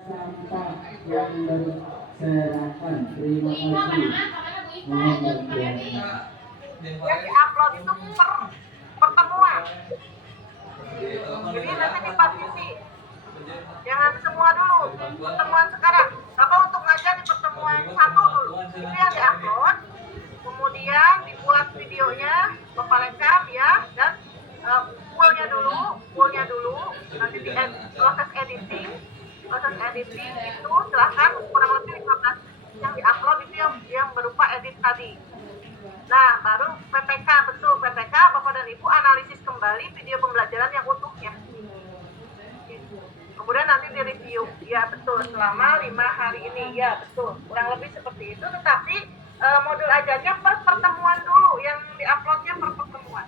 sampah yang berserakan. Terima kasih. Mohon bantuannya. Yang diupload itu pertemuan. Jadi nanti dipartisi. Jangan semua dulu. Pertemuan sekarang. Apa untuk ngajar di pertemuan satu dulu. Itu yang diupload. Kemudian dibuat videonya, Bapak rekam ya, dan fullnya dulu. Nanti di proses editing itu silahkan kurang lebih 15 yang diupload itu yang berupa edit tadi. Nah, baru PPK, betul PPK Bapak dan Ibu analisis kembali video pembelajaran yang utuhnya. Kemudian nanti direview, ya betul, selama 5 hari ini, ya betul, kurang lebih seperti itu. Tetapi modul ajarnya per pertemuan dulu, yang diuploadnya per pertemuan.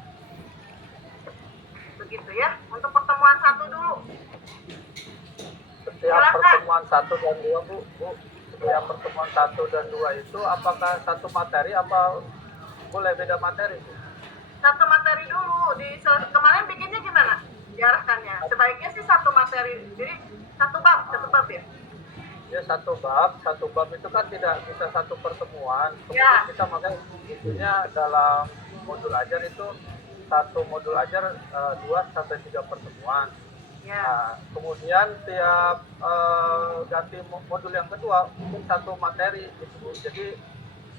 Begitu ya, untuk pertemuan satu dulu. Setiap pertemuan 1 dan 2 Bu, setiap pertemuan 1 dan 2 itu apakah satu materi apa boleh beda materi? Satu materi dulu. Kemarin bikinnya gimana diarahkannya? Sebaiknya sih satu materi, jadi satu bab ya? Ya satu bab itu kan tidak bisa satu pertemuan. Kemudian ya. Kita makanya intinya dalam modul ajar itu satu modul ajar 2-3 pertemuan. Ya. Nah, kemudian tiap ganti modul yang kedua mungkin satu materi gitu. Jadi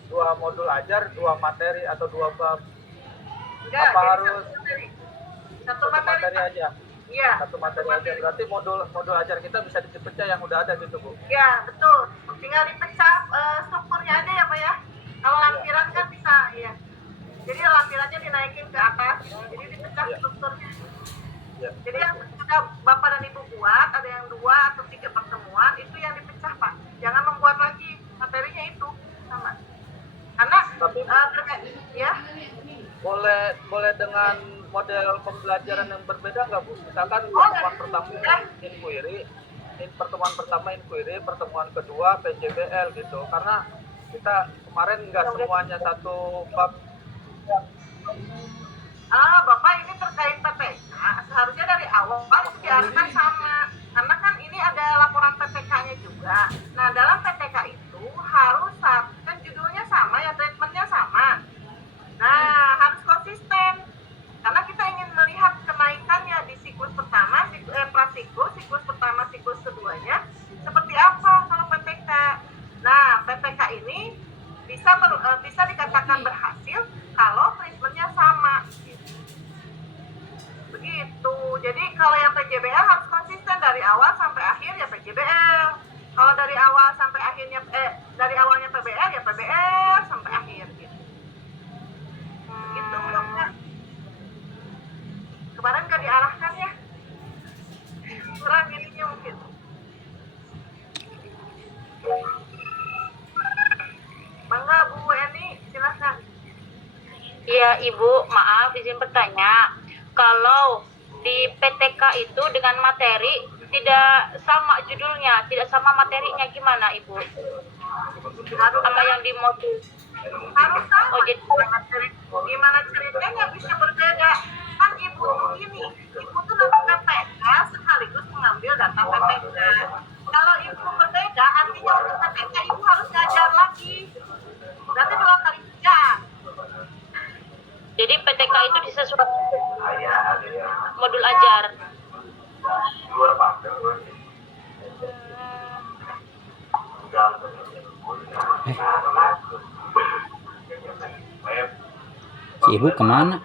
2 modul ajar, 2 materi atau 2 bab. Enggak, apa harus satu materi aja? Iya. Satu materi aja. Berarti modul ajar kita bisa dipecah yang udah ada gitu Bu? Ya betul. Tinggal dipecah strukturnya aja ya Pak ya. Kalau lampiran kan bisa ya. Jadi lampirannya dinaikin ke atas. Jadi dipecah strukturnya. Ya. Jadi yang sudah Bapak dan Ibu buat ada yang 2 atau 3 pertemuan itu yang dipecah Pak. Jangan membuat lagi materinya itu sama. Karena ya boleh dengan model pembelajaran yang berbeda nggak Bu? Misalkan pertemuan pertama inquiry, pertemuan kedua PJBL gitu. Karena kita kemarin nggak semuanya satu bab. Bapak ini terkait PPK seharusnya dari awal itu diarahkan sama. Karena kan ini ada laporan PPK-nya juga. Nah dalam PPK itu harus kan judulnya sama ya, treatmentnya sama. Nah harus konsisten. Karena kita ingin melihat kenaikannya di siklus pertama, siklus pertama, siklus keduanya seperti apa kalau PPK. Nah PPK ini bisa dikatakan berhasil kalau treatmentnya sama. Begitu. Jadi kalau yang PJBL harus konsisten dari awal sampai akhir ya PJBL. Kalau dari awal sampai akhirnya dari awalnya PBL ya PBL sampai akhir gitu. Gitu Dokter. Kemarin nggak diarahkan ya. Kurang ininya mungkin. Bangga Bu Eni, silahkan. Iya Ibu, maaf izin bertanya. Kalau di PTK itu dengan materi tidak sama judulnya, tidak sama materinya, gimana Ibu? Sama yang di modul? Harus sama. Oh, jadi gimana ceritanya bisa berbeda? Kan Ibu tuh nanti PTK sekaligus mengambil data PTK. Kalau Ibu berbeda, artinya untuk PTK Ibu harus ngajar lagi. Berarti 2 kali kerja. Jadi PTK itu disesuaikan modul ajar. Si Ibu kemana?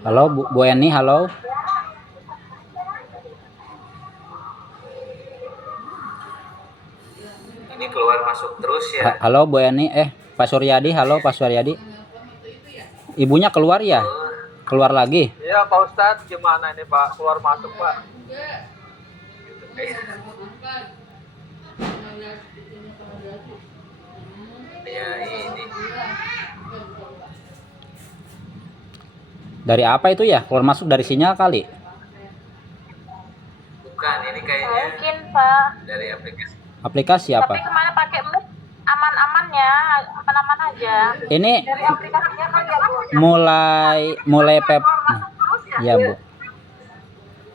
Halo Bu Eni, halo. Ini keluar masuk terus ya. Halo Bu Eni, Pak Suryadi, halo Pak Suryadi. Ibunya keluar ya? Keluar lagi? Iya Pak Ustadz, gimana ini Pak? Keluar masuk Pak? Ya ini. Dari apa itu ya? Keluar masuk dari sinyal kali? Bukan, ini kayaknya. Mungkin Pak. Dari aplikasi. Aplikasi apa? Tapi kemana pakai mic aman-aman ya, aman-aman aja. Ini Dari aplikasinya kan ya Bu. mulai Masuk terus Iya, Bu.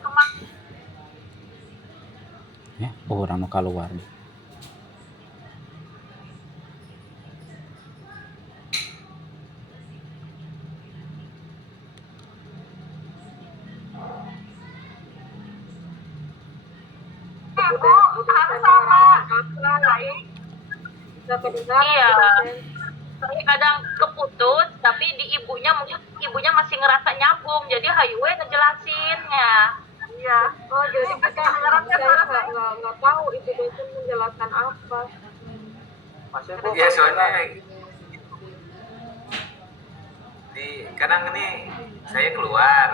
Kema- Ya, orang nu keluar. Ibu harus sama baik. Bisa kedengaran Iya. Bu dosen. Saya kadang keputus, tapi di ibunya mungkin ibunya masih ngerasa nyambung, jadi hayue ngejelasinnya. Iya. Oh jadi Ini kita kedengarannya saya suara saya. nggak tahu ibu dosen menjelaskan apa. Masih Bu. Iya soalnya kadang ini saya keluar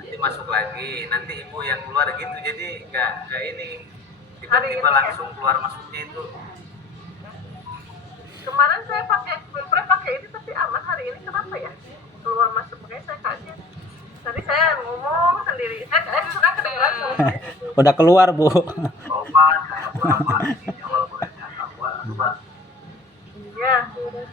nanti masuk lagi, nanti ibu yang keluar gitu, jadi nggak ini tiba-tiba langsung keluar masuknya itu. Kemarin saya pakai ini tapi aman, hari ini kenapa ya keluar masuk, makanya saya kaget. Tadi saya ngomong sendiri, saya itu kan kedengeran. Udah keluar, Bu. Ya,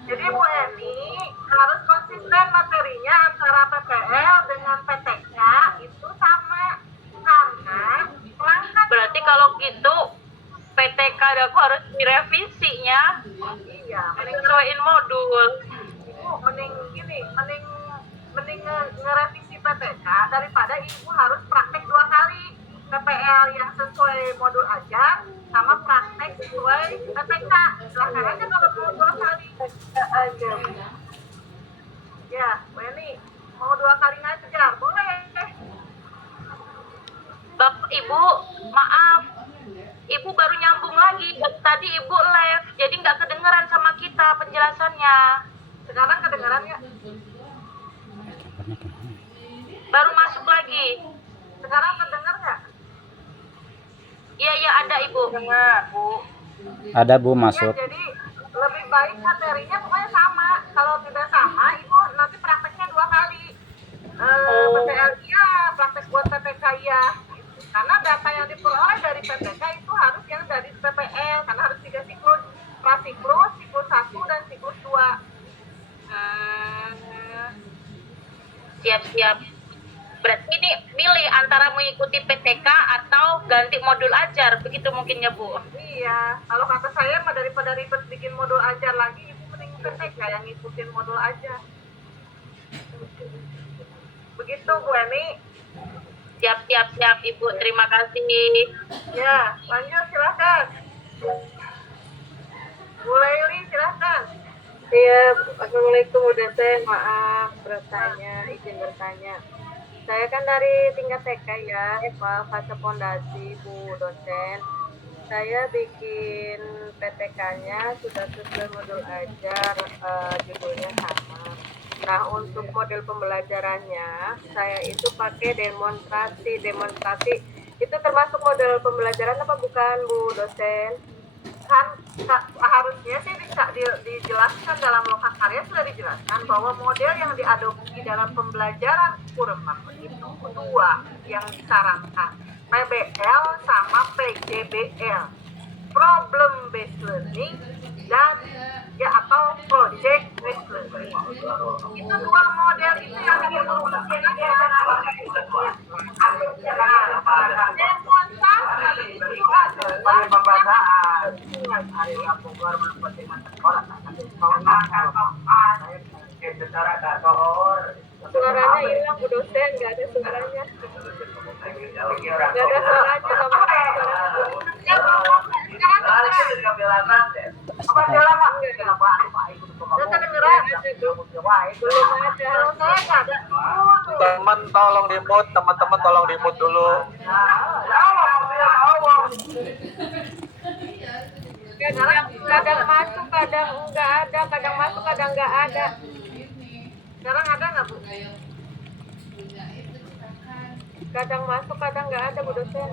jadi Bu Eni harus konsisten materinya antara PPL dengan PTK itu sama, karena perangkat. Berarti kalau gitu PTK aku harus direvisinya, Iya, mending sesuaiin modul. Ibu mending gini, mending ngerevisi PTK daripada ibu harus praktek 2 kali. PPL yang sesuai modul ajar sama praktek sesuai PTK. Silahkan aja kalau mau 2 kali aja. Ya, Bu Eni mau 2 kali ngajar, boleh. Bapak Ibu, maaf. Ibu baru nyambung lagi. Tadi Ibu live, jadi nggak kedengeran sama kita penjelasannya. Sekarang kedengaran ya? Baru masuk lagi. Sekarang kedengar nggak? Iya, iya ada Ibu. Dengar, Bu. Ada, Bu, Ya, masuk. jadi lebih baik materinya pokoknya sama. Kalau tidak sama, ibu nanti prakteknya 2 kali. PPL iya, praktek buat PPK iya. Karena data yang diperoleh dari PPK itu harus yang dari PPL, karena harus 3 siklus. Prasiklus, siklus 1 dan siklus 2. Siap-siap. Berarti ini milih antara mengikuti PTK atau ganti modul ajar, begitu mungkin ya Bu? Iya, kalau kata saya mah daripada ribet bikin modul ajar lagi, ibu mending PTK yang ngikutin modul ajar. Begitu Bu Eni. Siap Ibu, terima kasih. Ya, lanjut silahkan. Bu Leili silahkan. Iya, Assalamualaikum Bu dosen. Maaf izin bertanya. Saya kan dari tingkat TK ya, fase fondasi Bu dosen. Saya bikin PTK-nya sudah sesuai modul ajar, judulnya sama. Nah, untuk model pembelajarannya, saya itu pakai demonstrasi. Demonstrasi itu termasuk model pembelajaran apa bukan Bu dosen? Kan harusnya sih dijelaskan dalam loka karya, sudah dijelaskan bahwa model yang diadopsi dalam pembelajaran kurma itu 2 yang disarankan, PBL sama PJBL, problem based learning dan ya atau project based learning. Itu 2 model itu yang diadopsi. Suaranya hilang Bu dosen, nggak ada suaranya. Nggak ada suaranya, Teman tolong di-mute, teman-teman tolong di-mute dulu. Kadang masuk, kadang nggak ada, kadang masuk, kadang nggak ada. Sekarang ada nggak Bu? Kadang masuk, kadang nggak ada Bu dosen.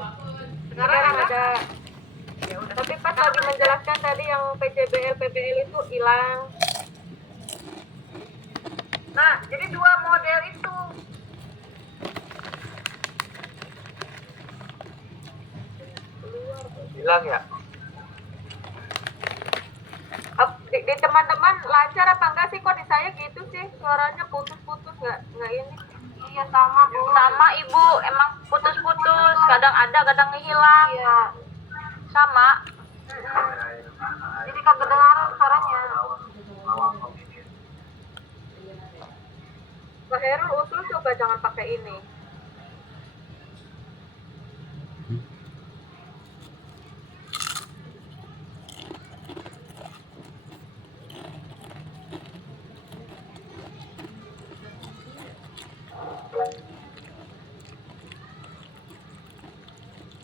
Sekarang ada. Ya udah. Tapi pas lagi menjelaskan tadi yang PJBL, PBL itu hilang. Nah, jadi 2 model itu. Hilang ya? Di teman-teman lancar apa enggak sih, kok di saya gitu sih suaranya putus-putus, nggak ini. Iya sama Bu. Sama Ibu, emang putus-putus, kadang ada, kadang hilang. Iya. Sama. Jadi kagak kedengaran suaranya. Pak Heru usul coba jangan pakai ini.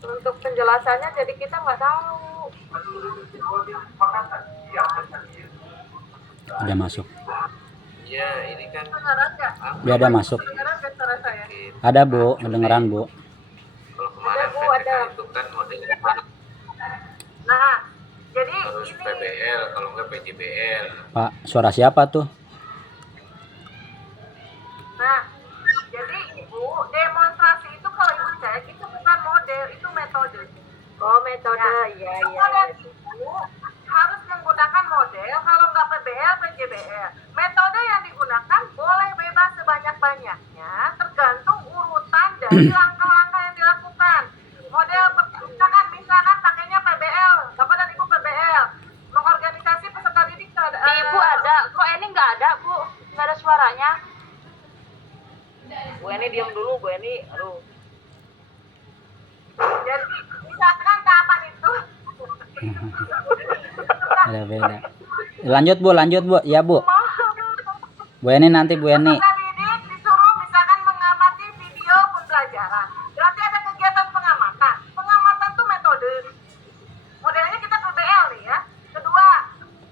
Untuk penjelasannya jadi kita nggak tahu. Udah masuk. Iya, ini kan Kedengaran nggak? Dia ada masuk. Kedengaran nggak suara saya? Ada Bu, kedengeran Bu. kalau kemarin Ada, Bu, PPK ada. itu kan modelnya Nah, jadi harus ini PBL, kalau enggak PJBL. Pak, suara siapa tuh? Nah, jadi Ibu, demonstrasi itu kalau Ibu cek itu bukan model, itu metode. Oh, metode, iya, Model itu harus menggunakan model, kalau nggak PBL, PJBL. Metode yang digunakan boleh bebas sebanyak-banyaknya, tergantung urutan dari langkah-langkah yang dilakukan. Model misalkan pakainya PBL, Bapak dan Ibu PBL, mengorganisasi peserta didik. Ibu ada, kok ini nggak ada Bu, nggak ada suaranya. Bu Eni diam dulu, Bu Eni. Aduh. Jadi misalkan tahapan itu Beda-beda. Lanjut Bu. Ya Bu. Bu Eni nanti Bu Eni. peserta didik disuruh misalkan mengamati video pembelajaran. Berarti ada kegiatan pengamatan. Pengamatan tuh metode. Modelnya kita PBL nih ya. Kedua,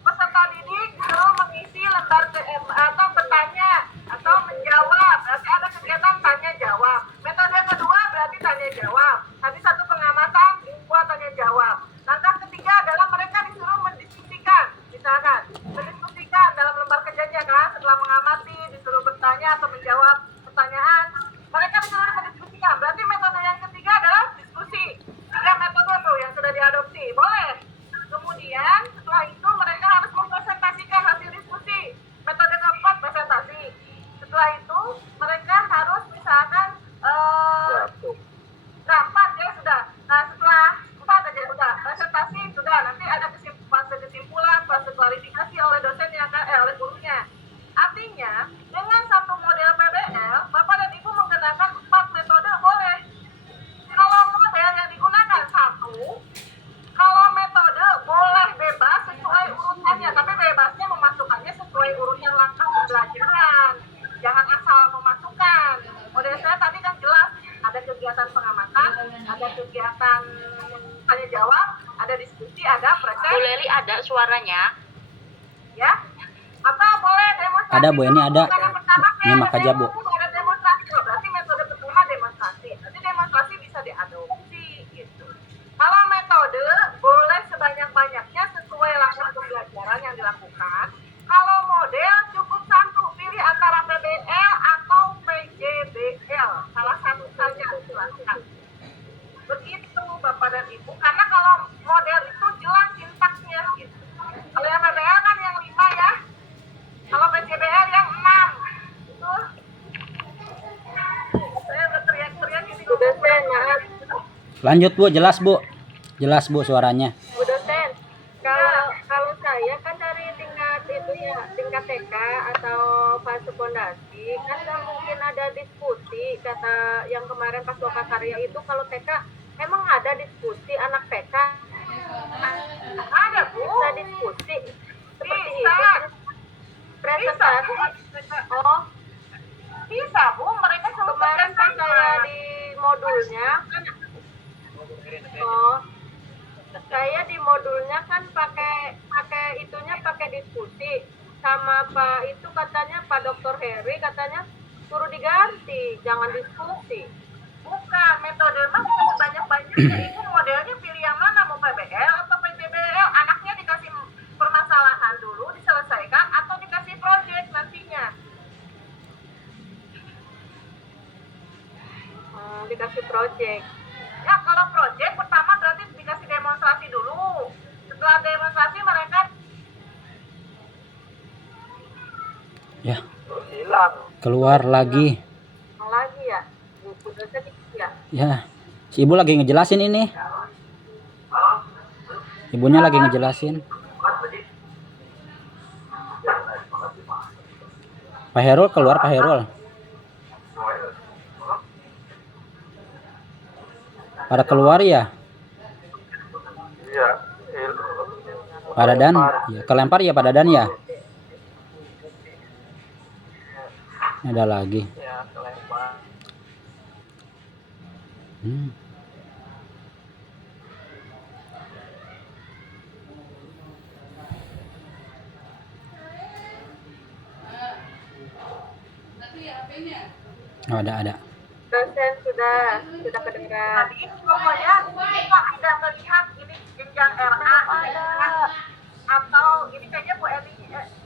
peserta didik disuruh mengisi lembar atau bertanya atau menjawab. Berarti ada kegiatan tanya jawab. Metode kedua berarti tanya jawab. Tadi satu pengamatan, dua tanya jawab. Langkah ketiga adalah mereka disuruh mendiskusikan. Misalkan, mendiskusikan dalam lembar kerjanya kan, setelah mengamati, disuruh bertanya atau menjawab pertanyaan. Mereka disuruh mendiskusikan. Berarti metode yang ketiga adalah diskusi. Tiga metode tuh yang sudah diadopsi. Boleh. Kemudian setelah itu mereka harus mempresentasikan hasil diskusi. Metode keempat presentasi. Setelah itu mereka harus misalkan rapat ya sudah. Nah setelah empat aja udah presentasi sudah. Nanti ada fase kesimpulan, fase klarifikasi oleh dosen yang oleh gurunya. Artinya dengan satu model PBL, Bapak dan Ibu menggunakan 4 metode boleh. Kalau model yang digunakan satu, kalau metode boleh bebas sesuai urutannya, tapi bebasnya memasukkannya sesuai urutan langkah pembelajaran. Jangan asal memasukkan. Model saya tadi kan jelas, ada kegiatan pengamatan, ada kegiatan tanya jawab, ada diskusi, ada Bu presentasi, Leli ada suaranya. ya. Atau boleh demonstrasi. Ada, Bu Eni, ada. Yang pertama, Nyimak aja, Bu. Ada demonstrasi, berarti metode pertama demonstrasi. Nanti demonstrasi bisa diadopsi gitu. Kalau metode boleh sebanyak-banyaknya sesuai langkah pembelajaran yang dilakukan. Kalau model cukup satu, pilih antara PBL atau PJBL. Salah satu saja silahkan. Begitu Bapak dan Ibu, karena kalau model itu jelas sintaksnya gitu. Kalau yang PBL kan yang 5 ya. Kalau PJBL yang 6. Itu saya udah teriak-teriak ini. Bu dosen, maaf. Lanjut Bu, jelas Bu suaranya. Bu dosen, kalau saya kan dari tingkat itu ya, tingkat TK atau fase fondasi, kan nggak mungkin ada diskusi. Kata yang kemarin pas Loka Karya itu kalau TK, emang ada diskusi anak TK? Ada Bu. Bisa diskusi seperti Bisa. itu. Presentasi. Oh, Bisa Bu, mereka selalu kemarin pas saya di modulnya, oh, saya di modulnya kan pakai itunya pakai diskusi sama Pak itu katanya Pak Dr. Heri katanya suruh diganti, jangan diskusi. Bukan, metode mah bisa sebanyak-banyaknya. Ibu modelnya pilih yang mana, mau PBL atau PJBL. Anaknya dikasih permasalahan dulu, diselesaikan, atau dikasih project nantinya. Dikasih project. Ya, kalau project pertama berarti dikasih demonstrasi dulu. Setelah demonstrasi mereka Ya, hilang. keluar lagi. Lagi Bu dosen ya. Ya, si ibu lagi ngejelasin ini. Ibunya lagi ngejelasin. Pak Herul keluar, Pak Herul. Pada keluar ya? Iya. Pak Dadan, ya, kelempar ya Pak Dadan ya? Ada lagi. Ya, kelempar. Hmm. Oh, ada. Dosen sudah kedengeran. Tadi pokoknya kita tidak melihat ini jenjang RA atau ini kayaknya Bu Eni,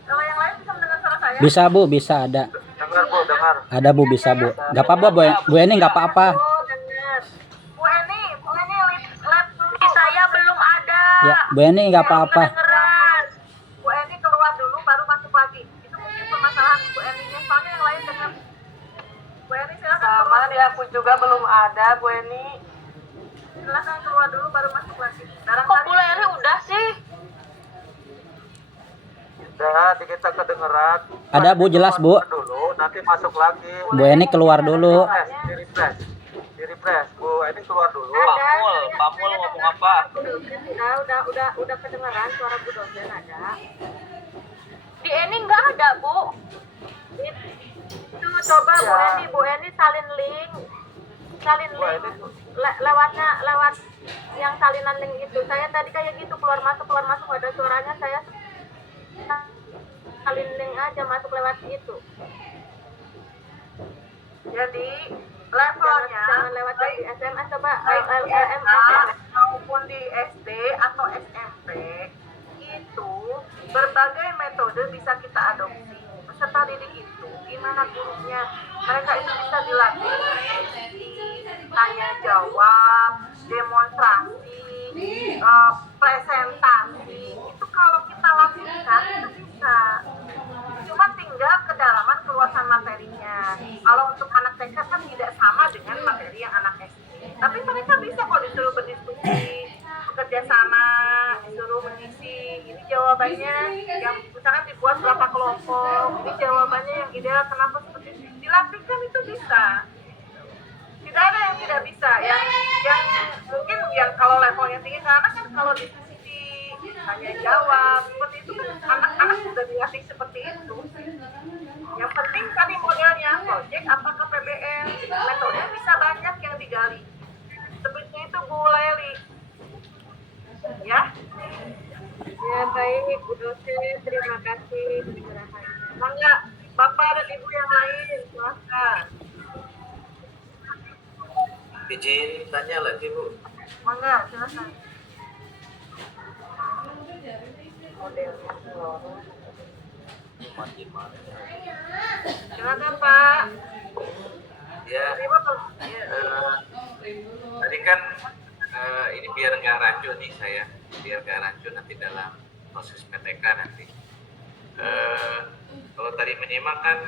kalau yang lain bisa mendengar suara saya? Bisa Bu, bisa ada. Dengar Bu, dengar. Ada Bu, bisa Bu. Gak apa-apa Bu Eni, gak apa-apa. Oh, dengar. Bu Eni lab dulu. Di saya belum ada. Ya, Bu Eni gak apa-apa. Kedengeran. Bu Eni keluar dulu baru masuk lagi. Itu mungkin permasalahan Ibu Eni-nya, soalnya yang lain dengar. Bu Eni silakan Sama keluar. di aku juga belum ada, Bu Eni. Silakan keluar dulu baru masuk lagi. Kok Bu Leri udah sih? Udah, di kita kedengeran. Ada Bu, jelas Bu. Dulu, nanti masuk lagi. Bu Eni keluar dulu. Di refresh. Bu Eni keluar dulu. Pamul ngomong apa? Udah kedengeran suara Bu dosen ada. Di Eni nggak ada Bu. Itu coba Bu Eni salin link lewat yang salinan link itu. Saya tadi kayak gitu keluar masuk ada suaranya, saya salin link aja masuk lewat itu. Jadi levelnya Jangan lewat di SMS coba maupun di SD atau SMP itu berbagai metode bisa kita adopsi. Peserta didik itu gimana gurunya, mereka itu bisa dilatih tanya jawab, demonstrasi, presentasi. Itu kalau kita lakukan itu bisa. Cuma tinggal kedalaman keluasan materinya. Kalau untuk anak TK kan tidak sama dengan materi yang anak SD. Tapi mereka bisa kok disuruh berdiskusi, bekerja sama, disuruh mengisi. Ini jawabannya yang misalkan dibuat berapa kelompok. Ini jawabannya yang ideal kenapa seperti ini. Dilatihkan itu bisa. Tidak ada yang tidak bisa. Yang mungkin yang kalau levelnya tinggi karena kan kalau diskusi hanya jawab seperti itu kan anak-anak sudah dilatih seperti itu. Yang penting tadi modelnya project apakah PBL, metode bisa banyak yang digali. Seperti itu Bu Leli. Ya. Ya baik Bu dosen, terima kasih pencerahannya. Mangga Bapak dan Ibu yang lain silahkan. Izin tanya lagi Bu. Mangga silahkan. Silakan Pak. Ya, Terima kasih. tadi kan ini biar nggak racun nih saya, biar nggak racun nanti dalam proses PTK nanti. Kalau tadi menyimak kan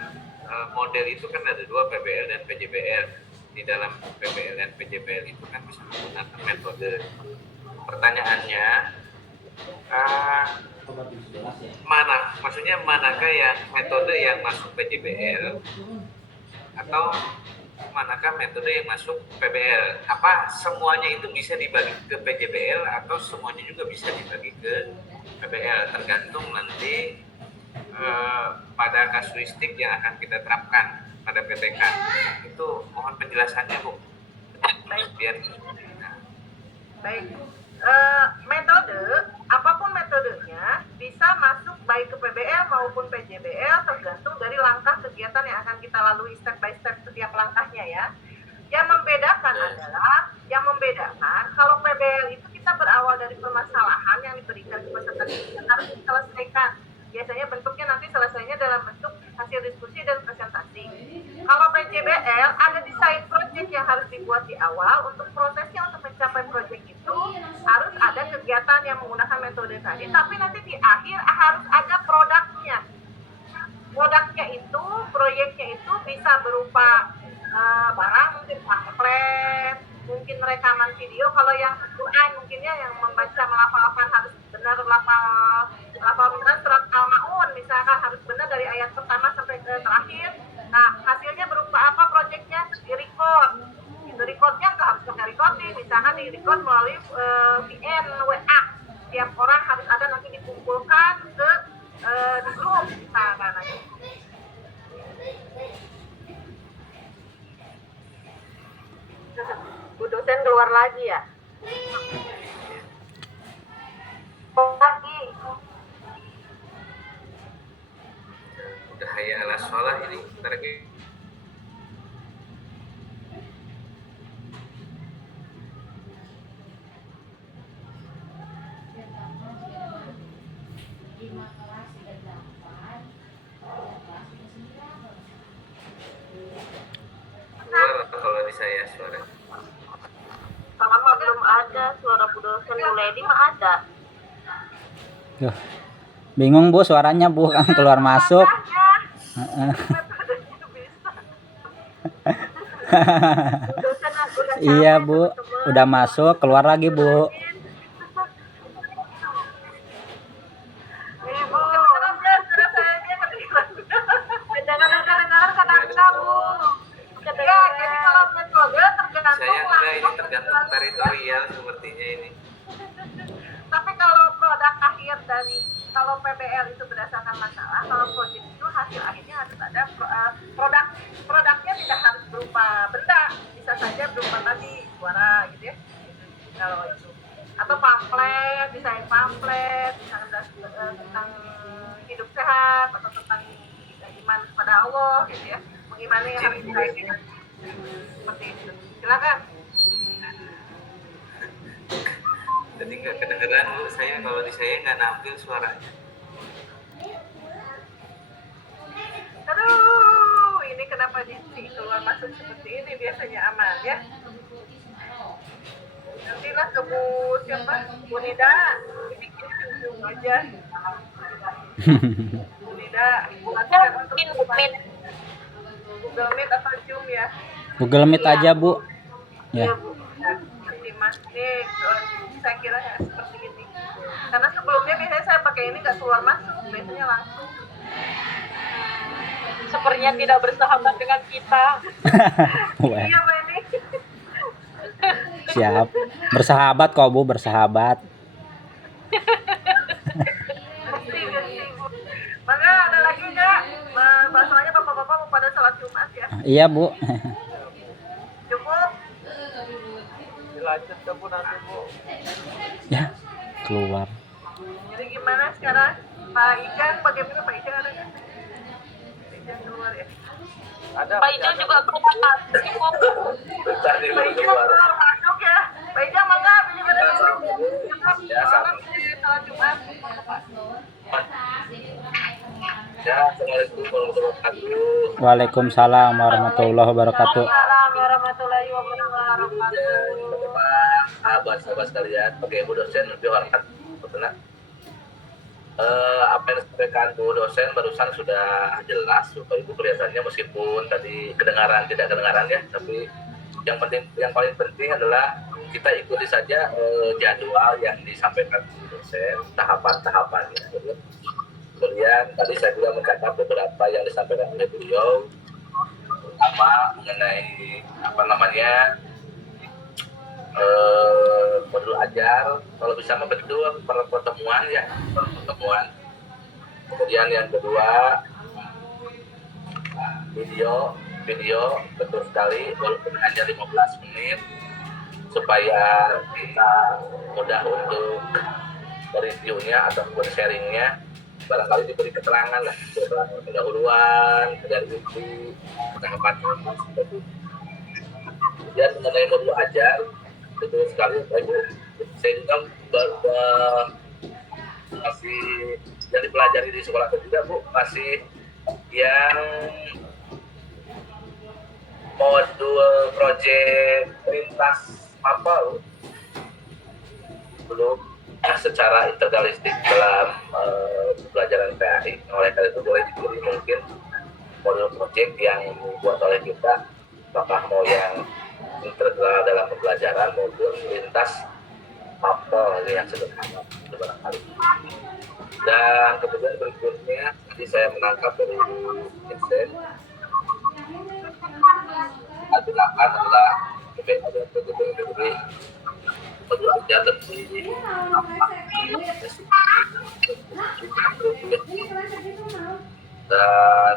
model itu kan ada dua, PBL dan PJBL. Di dalam PBL dan PJBL itu kan bisa menggunakan metode. Pertanyaannya, maksudnya manakah yang metode yang masuk PJBL atau manakah metode yang masuk PBL? Apa semuanya itu bisa dibagi ke PJBL atau semuanya juga bisa dibagi ke PBL? Tergantung nanti pada kasuistik yang akan kita terapkan pada PTK. Itu mohon penjelasannya Bu. Biar Baik. Metode, apapun metodenya, bisa masuk baik ke PBL maupun PJBL tergantung dari langkah kegiatan yang akan kita lalui step by step setiap langkahnya ya. Yang membedakan adalah, kalau PBL itu kita berawal dari permasalahan yang diberikan ke peserta didik harus diselesaikan. Biasanya bentuknya nanti selesainya dalam bentuk hasil diskusi dan presentasi. Kalau PJBL ada desain project yang harus dibuat di awal. Untuk prosesnya untuk mencapai project itu harus ada kegiatan yang menggunakan metode tadi, tapi nanti di akhir harus ada produknya. Produknya itu, proyeknya itu bisa berupa barang, mungkin video. Kalau yang Quran mungkinnya yang membaca melafalkan harus benar lafal benar surat Al-Maun misalkan harus benar dari ayat pertama sampai ke terakhir. Nah hasilnya berupa apa proyeknya? Di record. Itu recordnya nggak harus pakai recording, misalkan di record melalui VN WA. Tiap orang harus ada nanti dikumpulkan ke di grup misalkan aja. Bu dosen keluar lagi ya? Lagi. Udah hayya ala sholah ini bentar lagi. Keluar kalau di saya suara. Selama belum ada suara Bu dosen Bu Lady mah ada. Duh. Bingung Bu suaranya Bu kan keluar masuk. Heeh. Bu dosen udah Iya Bu, udah masuk keluar lagi Bu. Ibu, sudah sayangnya kedengaran. Kedengaran kadang-kadang Bu. Ya, jadi kalau metode tergantung Saya enggak, ini langsung tergantung teritorial sepertinya ini. Tapi kalau produk akhir dari kalau PBL itu berdasarkan masalah, kalau proyek itu hasil akhirnya harus ada produknya tidak harus berupa benda, bisa saja berupa tadi suara gitu ya. Kalau itu atau pamflet, desain pamflet tentang hidup sehat atau tentang iman kepada Allah gitu ya, mengimani yang harus dilakukan seperti itu. Silakan. Jadi nggak kedengeran Bu, saya kalau di saya nggak nampil suaranya. Aduh, ini kenapa di keluar masuk seperti ini biasanya aman ya? Nantilah ke Bu siapa? Bu Nida, ini Zoom aja. Bu Nida, buatkan untuk Mungkin Meet. Google Meet atau Zoom ya. Google Meet aja Bu. Ya. Nanti Mas, nih saya kira ya seperti ini. Karena sebelumnya biasanya saya pakai ini nggak keluar masuk, biasanya langsung. Sepertinya tidak bersahabat dengan kita. Wah, Iya Mbak ini. siap. Bersahabat kok Bu, bersahabat. Mesti Bu. Maka ada lagi nggak? Masalahnya bapak-bapak mau pada sholat Jumat ya? Iya Bu. Cukup? Dilanjut ke Bu nanti Bu. Ya, keluar. Jadi gimana sekarang? Pak Ijan, bagaimana Pak Ijan ada nggak? Pak Ijan keluar ya? Ada. Pak Ijo juga keluar. Bentar nih Pak baru Ijan keluar. keluar masuk ya? Pak Ijan mangga, bagaimana? Ya, sama. Sholat Jumat. Ya, assalamualaikum warahmatullahi wabarakatuh. Waalaikumsalam warahmatullahi wabarakatuh. Assalamualaikum warahmatullahi wabarakatuh. Sahabat-sahabat sekalian, pakai Ibu dosen lebih hormat, betul. Apa yang disampaikan Bu dosen barusan sudah jelas, Bapak Ibu kelihatannya meskipun tadi kedengaran tidak kedengaran ya, tapi yang paling penting adalah kita ikuti saja jadwal yang disampaikan Bu dosen, tahapan-tahapannya. Kemudian tadi saya juga mencatat beberapa yang disampaikan oleh beliau, terutama mengenai modul ajar, kalau bisa mah betul pertemuan ya, pertemuan. Kemudian yang kedua video betul sekali walaupun hanya 15 menit supaya kita mudah untuk reviewnya ataupun sharingnya, barangkali diberi keterangan lah, pendahuluan dari ibu tahapan seperti itu. Kemudian mengenai modul ajar betul sekali, saya juga masih yang dipelajari di sekolah juga Bu, masih yang modul proyek lintas mapel belum secara integralistik dalam pelajaran PAI. Oleh karena itu boleh dipilih mungkin modul proyek yang dibuat oleh kita, apakah mau yang terkendala dalam pembelajaran maupun lintas mapel yang sederhana itu barangkali. Dan kemudian berikutnya tadi saya menangkap dari Vincent adalah modul ajar lebih dan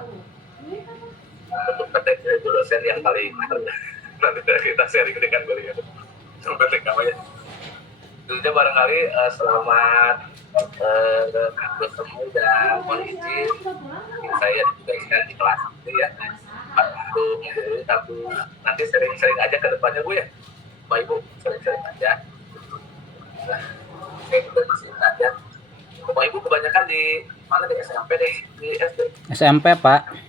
untuk PTK itu dosen yang paling nanti kita sharing dengan beliau PTK ya. Tentunya barangkali selamat bertemu dan mohon izin saya ditugaskan di kelas ini ya untuk tapi nanti sering-sering aja ke depannya Bu ya Bapak Ibu sering-sering aja kita masih aja Bapak Ibu kebanyakan di mana di SMP deh di SD SMP Pak.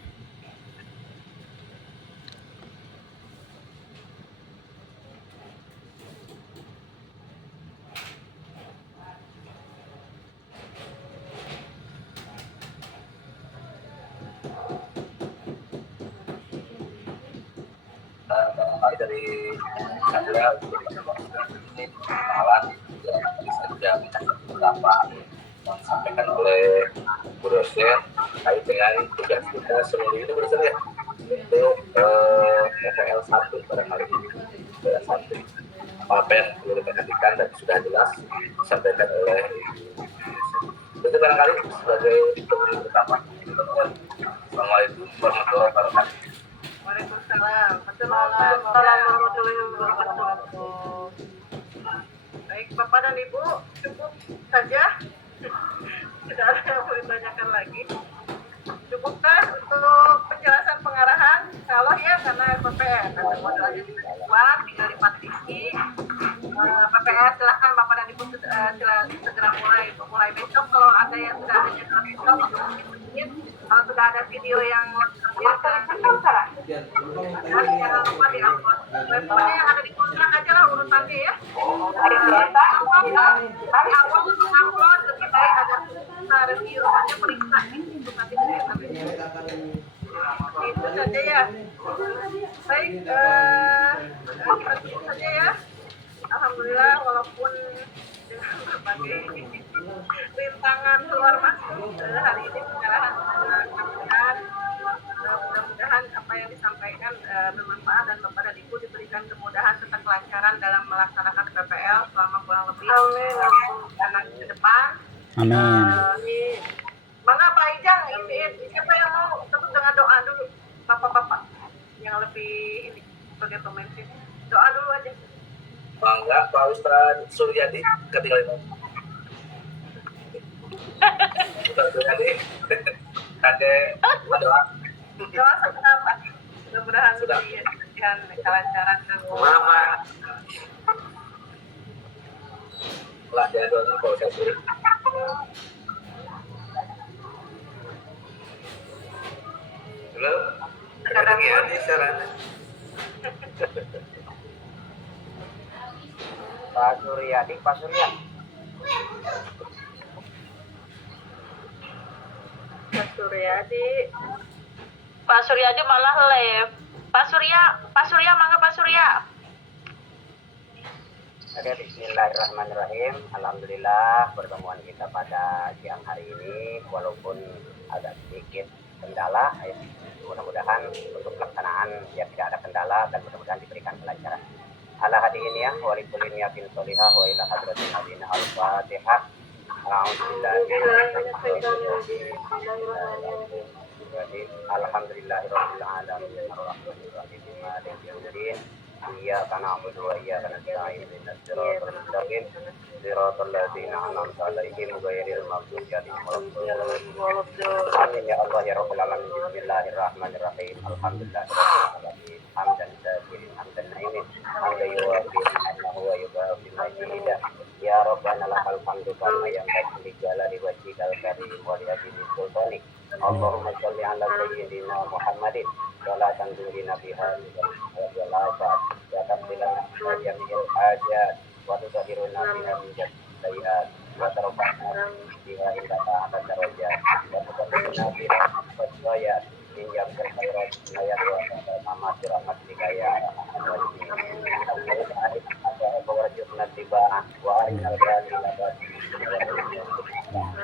dari Chandra untuk ini kenalan bisa juga beberapa yang disampaikan oleh Bu dosen terkait dengan tugas kita seminggu ini dosen ya untuk PPL 1 barangkali PPL 1 apa yang perlu diperhatikan dan sudah jelas disampaikan oleh itu barangkali sebagai pemimpin pertama. Assalamualaikum warahmatullahi wabarakatuh. Waalaikumsalam. Assalamualaikum warahmatullahi wabarakatuh. Baik, Bapak dan Ibu, cukup saja. Tidak ada yang boleh ditanyakan lagi. Cukupkah untuk penjelasan pengarahan? Kalau ya, karena PPS ada modal aja dibuat, tinggal dipatrisi. PPS silahkan Bapak dan Ibu segera mulai besok. Kalau ada yang sudah ada jadwal besok, kalau sudah ada video yang jangan lupa di-upload. Pokoknya yang ada di kontrak aja lah urutannya ya. Dari awal untuk upload lebih baik ada review aja periksa untuk nanti itu saja ya. Baik, kita tutup saja ya. Alhamdulillah walaupun dengan berbagai rintangan keluar masuk hari ini pengarahan mudah-mudahan apa yang disampaikan bermanfaat dan Bapak dan Ibu diberikan kemudahan serta kelancaran dalam melaksanakan PPL selama kurang lebih 6 bulan ke depan. Amin. Mangga Pak Ijang, siapa yang mau tutup dengan doa dulu, Bapak-bapak yang lebih ini sebagai pemimpin, doa dulu aja. Mangga Pak Ustadz Suryadi ketinggalan. Ustadz Suryadi, kakek doa. Doa sebentar Pak, mudah-mudahan diberikan kelancaran dan Maaf Pak. Lah dia doa kalau saya suruh. Halo, kadang ya di sarana. Pak Suryadi, Pak Surya. Pak Suryadi. Pak Suryadi malah live. Pak Surya, mangga Pak Surya. Oke, bismillahirrahmanirrahim. Alhamdulillah pertemuan kita pada siang hari ini walaupun agak sedikit kendala, mudah-mudahan untuk pelaksanaan ya tidak ada kendala dan mudah-mudahan diberikan kelancaran. Ala hadirin ya, walikulin yakin solihah wa ila hadratin nabiyina al-fatihah. Alhamdulillahirabbil alamin arrahmanir rahim maliki yaumiddin. Iyyaka na'budu wa iyyaka nasta'in ihdinas siratal mustaqim siratal ladzina an'amta 'alaihim ghairil maghdubi 'alaihim waladdallin. Amin ya Allah ya rabbal alamin. Bismillahirrahmanirrahim. Alhamdulillahirabbil alamin. Hamdan syakirin hamdan na'imin. Hamdan yuwafi ni'amahu wa yubafi majidah. Ya Rabbana lakal hamdu kama yanbaghi li jalali wajhikal karim wa li azimi sultanik. Allahumma shalli ala sayyidina Muhammadin salatan tunjina biha wal afat wa taqbilana jami'il hajat wa tutahhiruna biha min sayyi'at wa tarfa'na biha ila ta'ala darajat wa tuqaddimuna biha waswayat min jamil khairat ayat wa amatir rahmatika ya arhamar rahimin.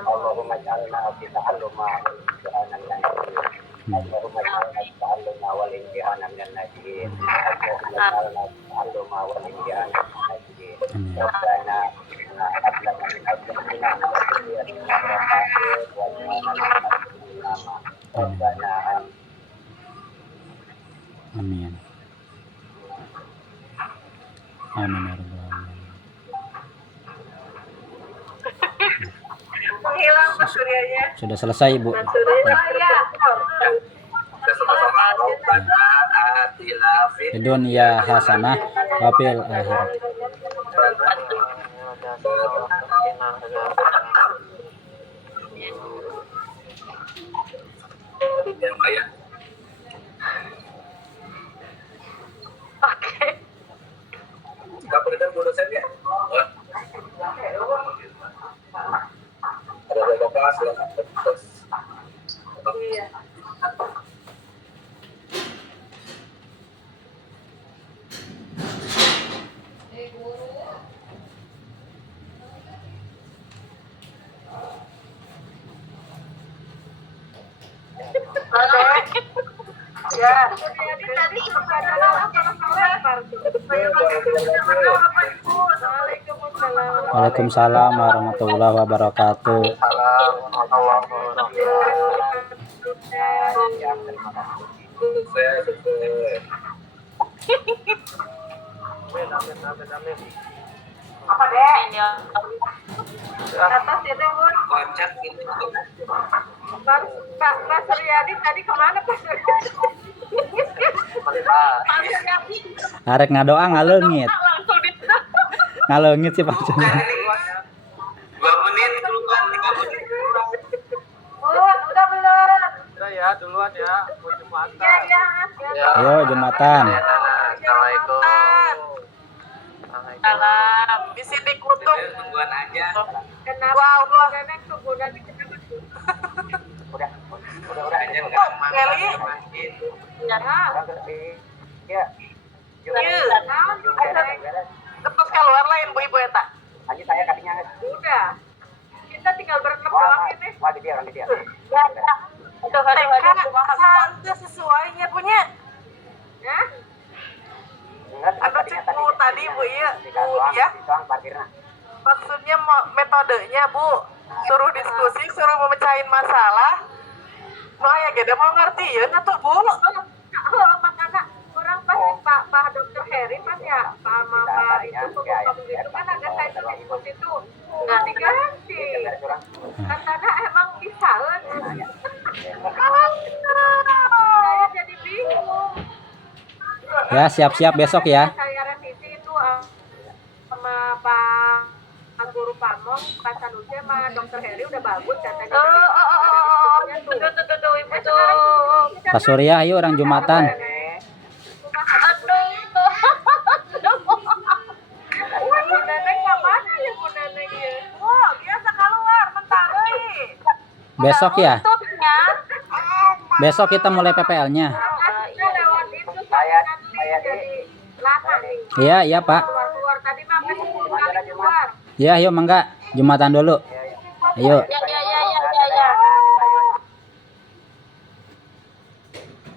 Allahumma ij'alna fi ta'alluma Allahumma ij'alna fi ta'alluma wal imtihana minan najihin Allahumma ij'alna fi ta'alluma wal imtihana minan najihin Rabbana hab lana min azwajina wa dhurriyyatina qurrata a'yun Rabbana Amin. Amin ya rabbal alamin. Menghilang Pak Suryanya. Sudah selesai, Bu. Pak Surya ya. Kita sama-sama Rabbana atina fid Dunya hasanah wa fil akhirat. Ya, Mbak, ya. Oke. Nggak beredar Bu dosen ya? Wah. Ada berapa kelas lah? Iya. Ya, jadi tadi kepada Waalaikumsalam warahmatullahi wabarakatuh. Apa deh? Ya. atas ya Teh Bun. Kocak ini. Pak Suryadi tadi kemana Pak Suryadi? Arek ngadoa ngaleungit. Langsung di Ngaleungit sih Pak. Bukan ini. 2 menit keluar 3 menit. Bun, udah belum? Udah ya, duluan ya. Mau Jumatan. Ya. Ayo Jumatan. Assalamualaikum. salam. Di sini kutuk. Udah, tungguan aja. Kenapa? Wow, nenek tunggu nanti kenapa? Udah Aja nggak semangat Meli. semakin. ya Terus keluar lain Bu Ibu eta. lanjut saya kadinya Udah. Kita tinggal berenam doang ini. wah di dia Santai sesuainya punya. Ya? Anu cek Bu tadi Bu iya. Bu ya. parkirnya Maksudnya metodenya Bu. Suruh diskusi, suruh memecahin masalah. No aya gede mau ngerti ya tuh Bu. Makanya orang pas Pak Dokter Heri pas ya sama Pak itu pembantu itu kan ada saya diskusi itu nggak diganti. Katanya emang bisa kan? Saya jadi bingung. Ya, siap-siap besok ya. Saya revisi itu sama Pak Guru Pamong, Pak Sanusi sama Dokter Heri udah bagus katanya. Tuh, Ibu tuh. Pak Surya, ayo orang Jumatan. Bu Neneng kemana ya Bu Neneng ya? Wah, biasa keluar mentar euy. Besok ya. Tutupnya. Besok kita mulai PPL-nya. Kita lewat itu Saya jadi lama nih. Iya, iya Pak. Keluar tadi mah 10 kali keluar. Ya, ayo mangga Jumatan dulu. Ayo. Ya,